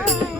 yeah.